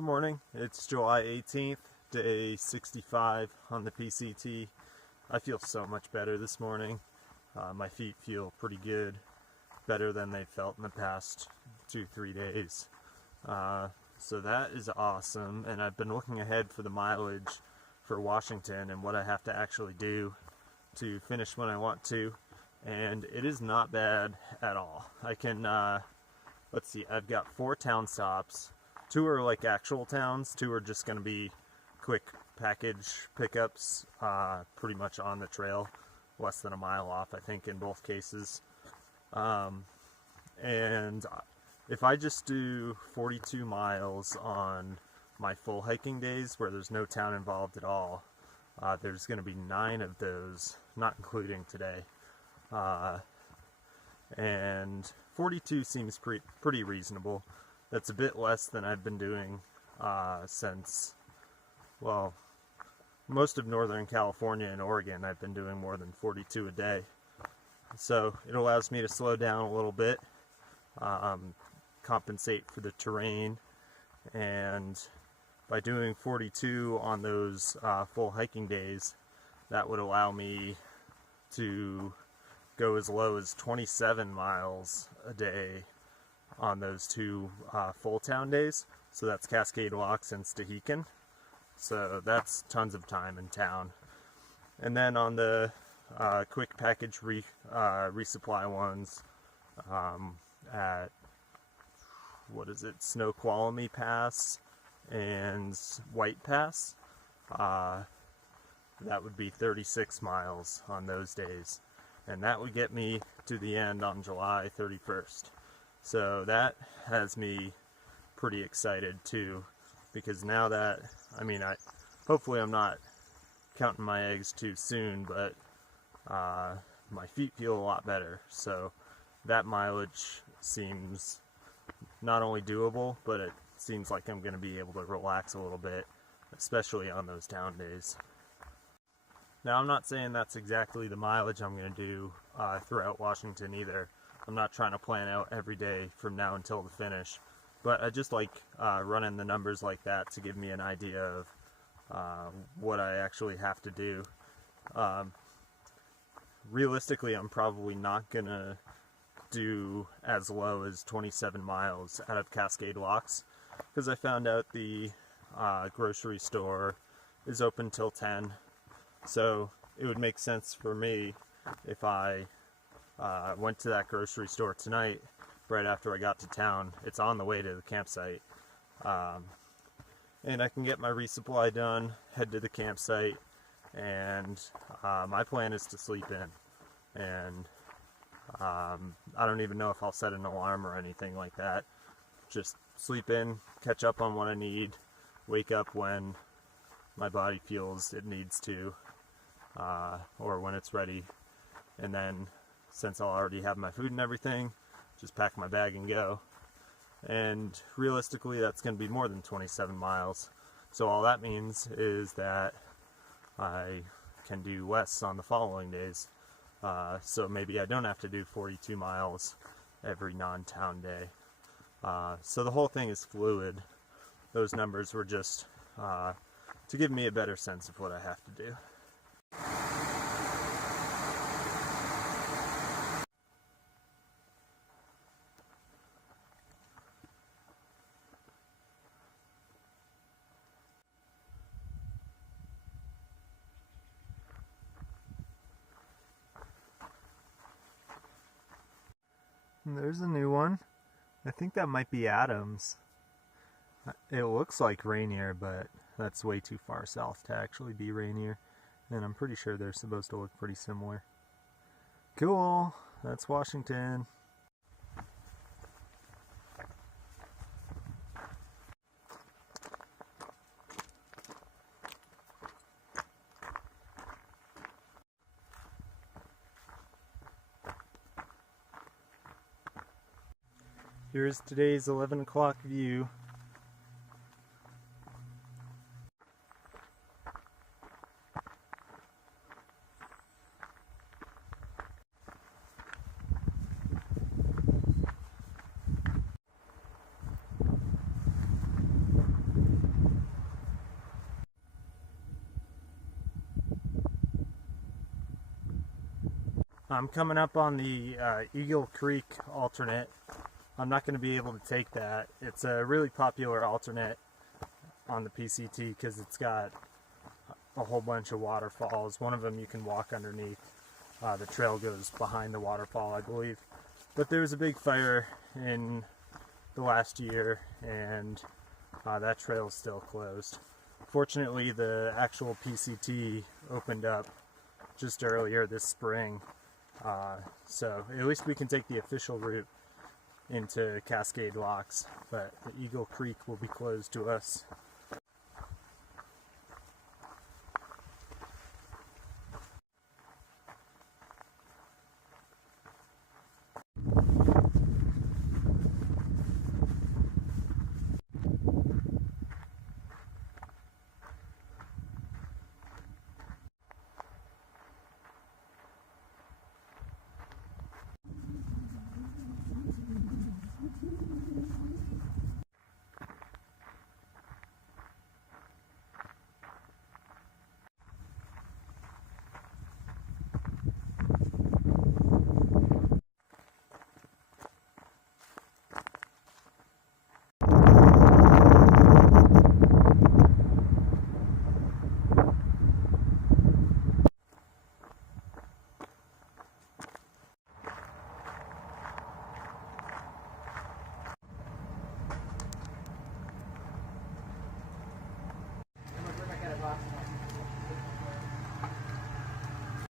Good morning. It's July 18th, day 65 on the PCT. I feel so much better this morning. My feet feel pretty good, better than they felt in the past 2-3 days. So that is awesome, and I've been looking ahead for the mileage for Washington and what I have to actually do to finish when I want to, and it is not bad at all. I can, let's see, I've got 4 town stops. 2 are like actual towns, 2 are just going to be quick package pickups, pretty much on the trail, less than a mile off, I think, in both cases. And if I just do 42 miles on my full hiking days where there's no town involved at all, there's going to be 9 of those, not including today. And 42 seems pretty reasonable. That's a bit less than I've been doing since, well, most of Northern California and Oregon. I've been doing more than 42 a day. So it allows me to slow down a little bit, compensate for the terrain, and by doing 42 on those full hiking days, that would allow me to go as low as 27 miles a day on those 2 full town days. So that's Cascade Locks and Stehekin. So that's tons of time in town. And then on the quick package resupply ones at, what is it, Snoqualmie Pass and White Pass, that would be 36 miles on those days. And that would get me to the end on July 31st. So that has me pretty excited too, because now that, hopefully I'm not counting my eggs too soon, but my feet feel a lot better. So that mileage seems not only doable, but it seems like I'm going to be able to relax a little bit, especially on those town days. Now, I'm not saying that's exactly the mileage I'm going to do throughout Washington either. I'm not trying to plan out every day from now until the finish, but I just like running the numbers like that to give me an idea of what I actually have to do. Realistically, I'm probably not going to do as low as 27 miles out of Cascade Locks, because I found out the grocery store is open till 10. So it would make sense for me if I went to that grocery store tonight right after I got to town. It's on the way to the campsite. And I can get my resupply done, head to the campsite, and my plan is to sleep in. And I don't even know if I'll set an alarm or anything like that. Just sleep in, catch up on what I need, wake up when my body feels it needs to, or when it's ready, and then since I'll already have my food and everything, just pack my bag and go. And realistically, that's going to be more than 27 miles. So all that means is that I can do less on the following days. So maybe I don't have to do 42 miles every non-town day. So the whole thing is fluid. Those numbers were just to give me a better sense of what I have to do. And there's a new one. I think that might be Adams. It looks like Rainier, but that's way too far south to actually be Rainier. And I'm pretty sure they're supposed to look pretty similar. Cool! That's Washington. Here's today's 11 o'clock view. I'm coming up on the Eagle Creek alternate. I'm not going to be able to take that. It's a really popular alternate on the PCT because it's got a whole bunch of waterfalls. One of them you can walk underneath. The trail goes behind the waterfall, I believe. But there was a big fire in the last year, and that trail is still closed. Fortunately, the actual PCT opened up just earlier this spring, so at least we can take the official route into Cascade Locks, but the Eagle Creek will be closed to us